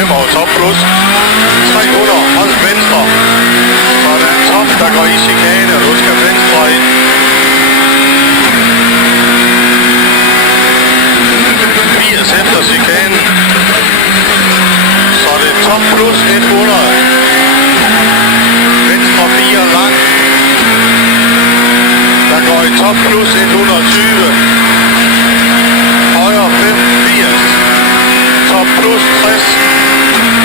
5 over top plus. 300, hold venstre. Så er der en top, der går i chikane, og du skal venstre ind. 80 efter chikanen. Så er det top plus 100. Venstre 4 lang. Der går i top plus 120. Højre 5, 80. Top plus 60.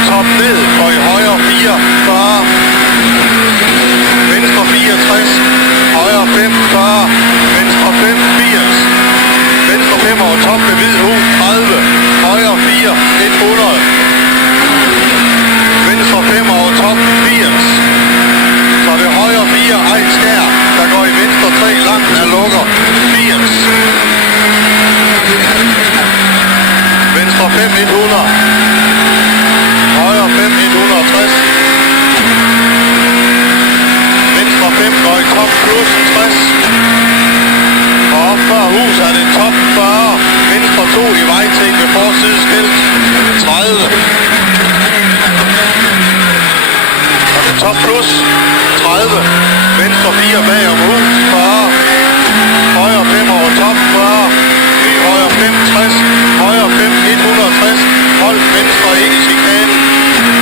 Top ned og i højre 4, 40. Venstre 64. Højre 5, 40. Venstre 5, 80. Venstre 5 over top med hvid hus 30. Højre 4, 100. Venstre 5 over top 80. Så er det højre 4, ej skær. Der går i venstre 3 langt, der lukker 80. Venstre 5, 100. Højre 5, 160. Venstre 5 går i top plus 60. Og op før hus er det top 40. Venstre 2 i vejting ved forsideskilt 30. Og det er top plus 30. Venstre 4 bag om hus 40. Højre 5 over top 40. Ny højre 5 60. Højre 5 160. Hold venstre ind i chikanen.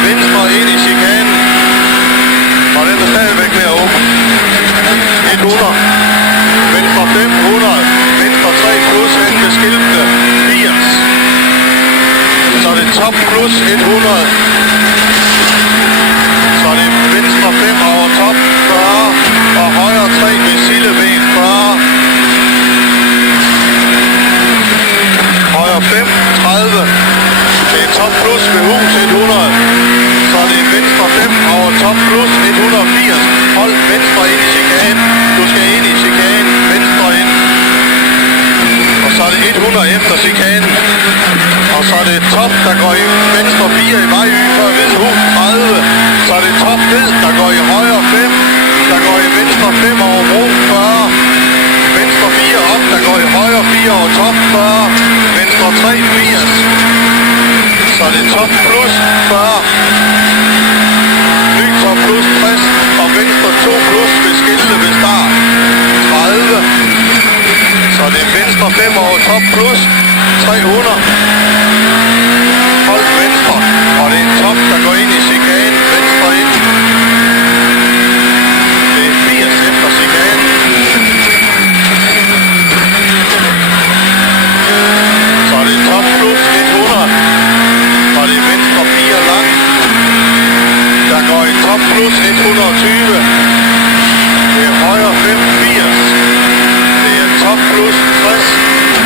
Venstre ind i chikanen. Og den er stadigvæk ved at åbne. 100. Venstre 500. Venstre 3 plus hen ved skiltene 80. Så er det top plus 100. Så er det venstre 5 over top 40. Og højre 3 ved Silleben 40. Højre 5 30. Det er top plus ved hus 100. Så er det venstre 5 over top plus 180. Hold venstre ind i chikanen. Du skal ind i chikanen. Venstre ind. Og så er det 100 efter chikanen. Og så er det top, der går i venstre 4 i Vejby før Hvidhus 30. Så er det top ned, der går i højre 5. Der går i venstre 5 over bro 40. Venstre 4 op, der går i højre 4 over top 40. Venstre 3 80. Så er det top plus 40. Ny top plus 60. Og venstre 2 plus ved skilte ved start 30. Så er det venstre 5 over top plus 300. Hold venstre. Og det er en top, der går ind i chikanen. Venstre ind. Det er 80 efter chikanen. Så er det top plus 100. Og det er venstre 4 lang. Der går i top plus 120. Det er højre 5 80. Det er top plus 60.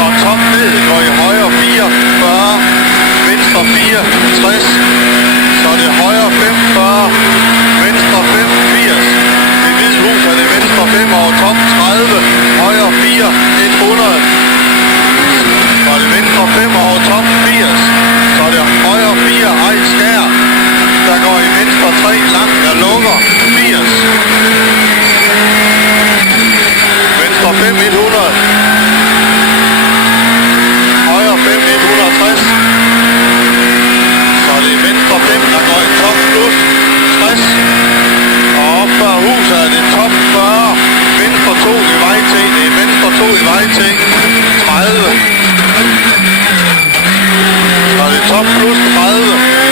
Og top ned går i højre 4 40. Venstre 4 60. Så er det højre 5 40. Venstre 5 80. Det hvide hus er det venstre 5 over top 30. Højre 4 100. Så er det venstre 5 over top 80. Så er det højre 4 ej skær. Der går i venstre 3 langt, der lukker 80. Venstre 5 100. Højre 5 160. Så er det venstre 5, der går i top plus 60. Og op før hus er det top 40. Venstre 2 i vejting. Det er venstre 2 i vejting 30. Så er det top plus 30.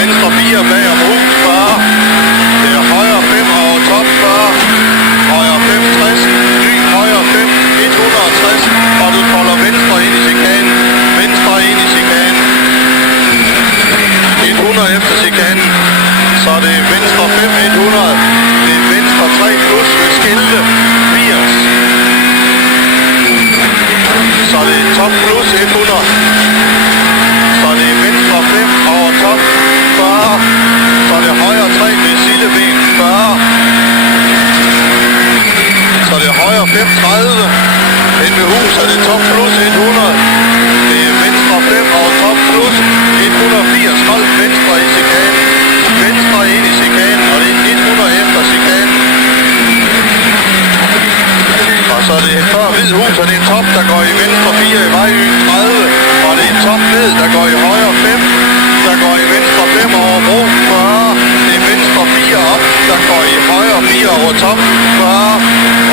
Venstre 4 bag om hus 40. Det er højre 5 over top 40. Højre 5 60. Ny højre 5 160. Og du holder venstre ind i chikanen. Venstre ind i chikanen. 100 efter chikanen. Så er det venstre 5 100. Det er venstre 3 plus ved skilte 80. Så er det top plus 100. Så er det venstre 5 over top 40. Så er det højre 3 ved Silleben 40. Så er det højre 5 30. Ind ved hus er det top plus 100. Det er venstre 5 over top plus 180. Hold venstre i chikanen. Venstre ind i chikanen. Og det er 100 efter chikanen. Og så er det før Hvidhus, og det er top, der går i venstre 4 i Vejby 30. Og det er top ned, der går i højre 5. Der går i venstre over top 40,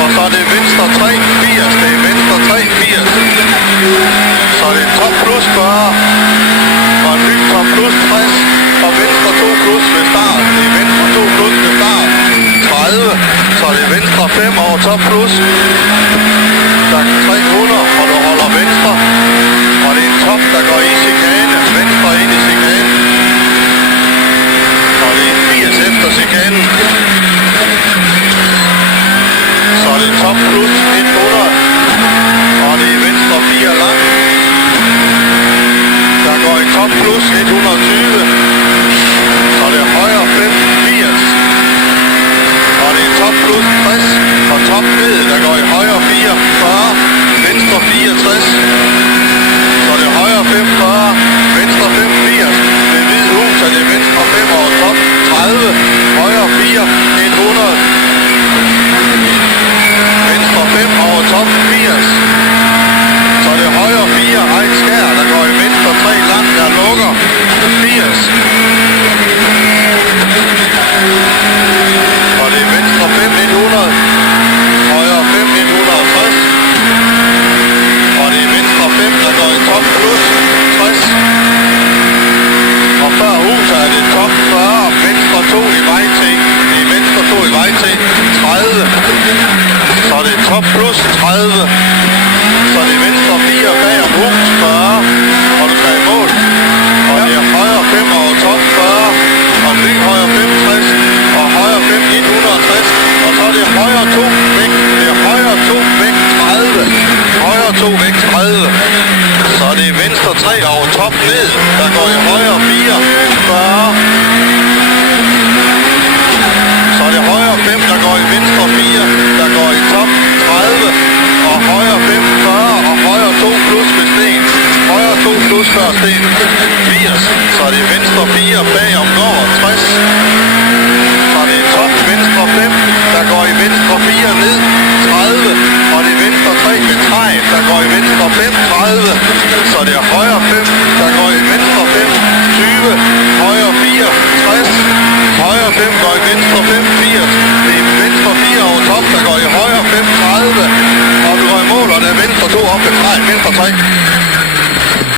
og så er det venstre 3, 80, det er venstre 3, 80. Så er det top plus 40, og ny top plus 60, og venstre 2 plus ved start, det er venstre 2 plus ved start, 30, så er det venstre 5 over top plus, der er 300, og du holder venstre, og det er en top, der går i chikane, venstre ind i chikanen, og det er 80 efter chikanen, så er det top plus 100, og det er venstre 4 lang, der går i top plus 120, så det er højre 5, 80, og det er top plus 60, og top ned, der går i højre 4, 40, venstre 64, så det er højre 5, 40, venstre 5, 80, det er hvid hus, så det er venstre 5 over top 30, højre 4, 100, venstre 5 over top 80, så det er højre 4, egen skær, der går i venstre 3 lang, der lukker 80, og det er venstre 5, 100, højre 5, 160, og det er venstre 5, der går i top plus 60, og før huset er det top 40, venstre 2 i vej til, det er venstre 2 i vej til 30, så er det top plus 30, så er det venstre 4 bag om hus 40, og du skal i mål, og det er højre 5 over top 40, og ny højre 5, 60, og højre 5, 160, og så er det højre 2 væk, det er højre 2 væk 30, højre 2 væk 30, så er det venstre 3 over top ned, der går i højre 4, 40, så er det højre 5, der går i venstre 4, der går i top 30, og højre 5, 40, og højre 2 plus ved sten, højre 2 plus før sten, 80, så er det venstre 4 bag om gård, 60, så er det top venstre 5, der går i venstre 4 ned, 30, og det er venstre 3 ved træ, der går i venstre 5, 30, så det er højre 5, der går i venstre 5, 20, højre 4, 60, højre 5 går i venstre 5, 80, det er venstre 4 over top, der går i højre 5, 30, og du går i mål, og det er venstre 2 op ved træ, venstre 3.